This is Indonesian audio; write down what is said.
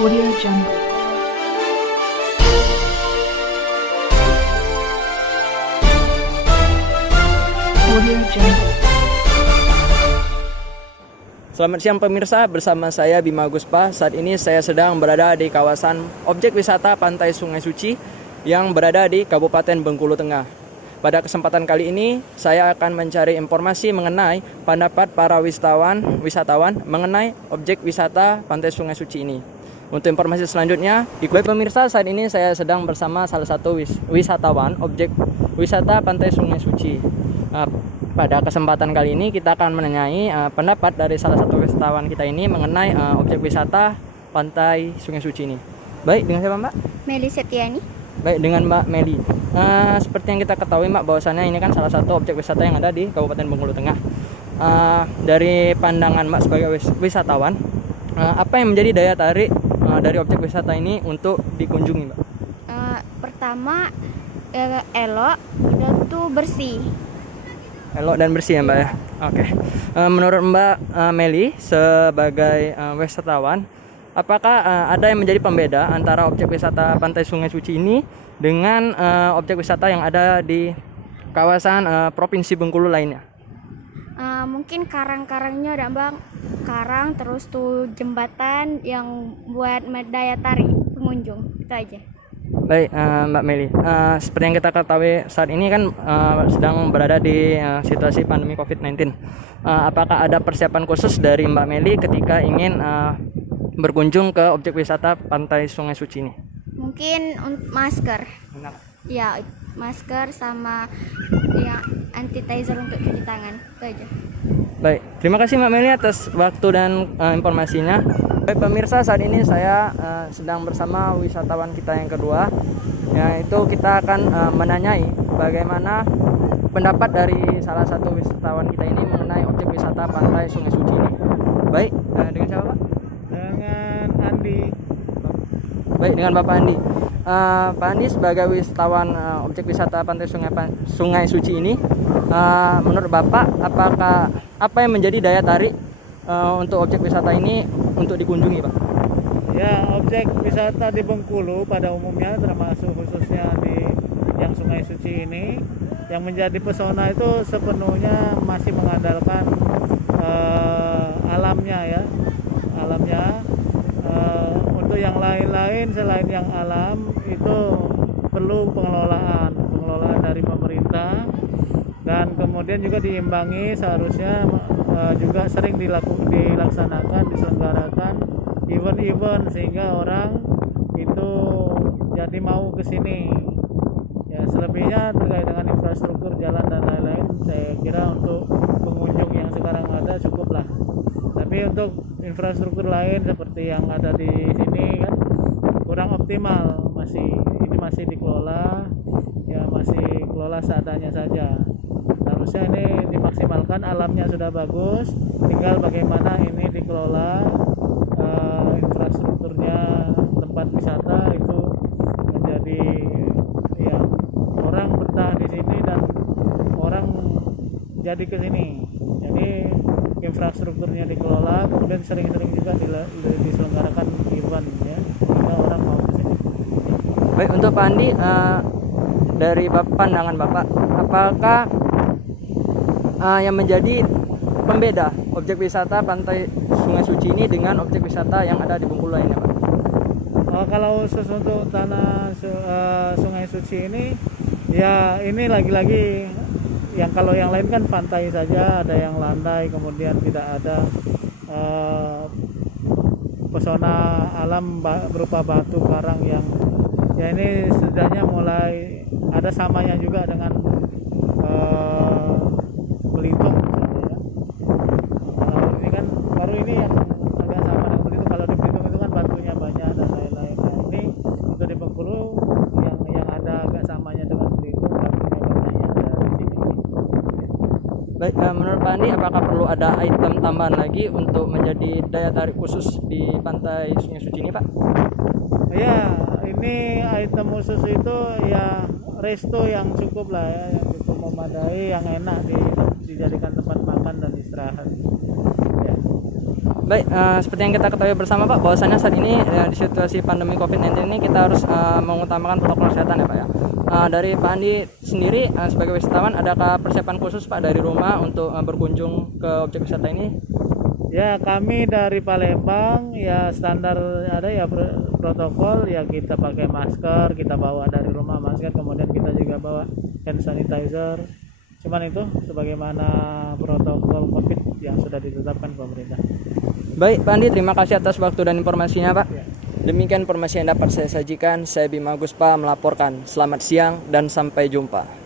Audio Jungle. Audio Jungle. Selamat siang pemirsa, bersama saya Bima Guspa. Saat ini saya sedang berada di kawasan objek wisata Pantai Sungai Suci yang berada di Kabupaten Bengkulu Tengah. Pada kesempatan kali ini, saya akan mencari informasi mengenai pendapat para wisatawan mengenai objek wisata Pantai Sungai Suci ini. Untuk informasi selanjutnya, ikuti pemirsa. Saat ini saya sedang bersama salah satu wisatawan objek wisata Pantai Sungai Suci. Pada kesempatan kali ini kita akan menanyai pendapat dari salah satu wisatawan kita ini mengenai objek wisata Pantai Sungai Suci ini. Baik, dengan siapa Mbak? Meli Septiani. Baik, dengan Mbak Meli. Seperti yang kita ketahui Mbak, bahwasannya ini kan salah satu objek wisata yang ada di Kabupaten Bengkulu Tengah. Dari pandangan Mbak sebagai wisatawan, apa yang menjadi daya tarik dari objek wisata ini untuk dikunjungi Mbak? Pertama elok, udah tuh bersih. Elok dan bersih ya Mbak ya. Oke. Menurut Mbak Meli sebagai wisatawan, apakah ada yang menjadi pembeda antara objek wisata Pantai Sungai Suci ini dengan objek wisata yang ada di kawasan Provinsi Bengkulu lainnya? Mungkin karang-karangnya ada bang, karang terus tuh jembatan yang buat daya tarik pengunjung, itu aja. Baik Mbak Meli, seperti yang kita ketahui saat ini kan sedang berada di situasi pandemi COVID-19. Apakah ada persiapan khusus dari Mbak Meli ketika ingin berkunjung ke objek wisata Pantai Sungai Suci ini? Mungkin masker. Benar. Ya, masker sama ya sanitizer untuk cuci tangan, itu aja. Baik, terima kasih Mbak Meli atas waktu dan informasinya. Baik pemirsa, saat ini saya sedang bersama wisatawan kita yang kedua, yaitu kita akan menanyai bagaimana pendapat dari salah satu wisatawan kita ini mengenai objek wisata Pantai Sungai Suci ini. Baik, dengan siapa Pak? Dengan Andi. Baik, dengan Bapak Andi. Pak Andi sebagai wisatawan objek wisata Pantai Sungai Suci ini, menurut Bapak apa yang menjadi daya tarik untuk objek wisata ini untuk dikunjungi Pak? Ya, objek wisata di Bengkulu pada umumnya termasuk khususnya di yang Sungai Suci ini, yang menjadi pesona itu sepenuhnya masih mengandalkan alamnya ya, alamnya. Untuk yang lain-lain selain yang alam itu perlu pengelolaan dari pemerintah, dan kemudian juga diimbangi seharusnya juga sering diselenggarakan event-event sehingga orang itu jadi mau ke sini. Ya, selebihnya terkait dengan infrastruktur jalan dan lain-lain, saya kira untuk pengunjung yang sekarang ada cukuplah. Tapi untuk infrastruktur lain seperti yang ada di sini kan kurang optimal, ini masih dikelola, ya masih kelola seadanya saja. Harusnya ini dimaksimalkan, alamnya sudah bagus, tinggal bagaimana ini dikelola infrastrukturnya, tempat wisata itu menjadi ya orang betah di sini dan orang jadi ke sini. Jadi infrastrukturnya dikelola, kemudian sering-sering juga diselenggarakan event ya, sehingga orang mau ke sini. Baik, untuk Pak Andi, dari pandangan Bapak, apakah yang menjadi pembeda objek wisata Pantai Sungai Suci ini dengan objek wisata yang ada di Bengkulu lainnya Pak? Kalau khusus untuk tanah Sungai Suci ini, ya ini lagi-lagi yang kalau yang lain kan pantai saja, ada yang landai, kemudian tidak ada pesona alam berupa batu karang yang ya ini setidaknya mulai ada samanya juga dengan Belitung misalnya ya. Kalau ini kan baru ini yang agak sama dengan Belitung. Kalau di Belitung itu kan batunya banyak dan lain-lain. Nah, ini untuk di Bengkulu yang ada agak samanya dengan Belitung, batunya banyaknya ada di sini. Baik, menurut Pak Andi, apakah perlu ada item tambahan lagi untuk menjadi daya tarik khusus di Pantai Sungai Suci ini Pak? Ya, ini item khusus itu ya resto yang cukup lah ya, yang cukup memadai, yang enak dijadikan tempat makan dan istirahat. Ya. Baik, seperti yang kita ketahui bersama Pak, bahwasannya saat ini di situasi pandemi COVID-19 ini kita harus mengutamakan protokol kesehatan ya Pak ya. Dari Pak Andi sendiri sebagai wisatawan, adakah persiapan khusus Pak dari rumah untuk berkunjung ke objek wisata ini? Ya, kami dari Palembang ya standar ada ya protokol ya, kita pakai masker, kita bawa dari rumah masker, kemudian kita juga bawa hand sanitizer. Cuman itu sebagaimana protokol COVID yang sudah ditetapkan pemerintah. Baik Pak Andi, terima kasih atas waktu dan informasinya Pak. Demikian informasi yang dapat saya sajikan. Saya Bima Guspa melaporkan. Selamat siang dan sampai jumpa.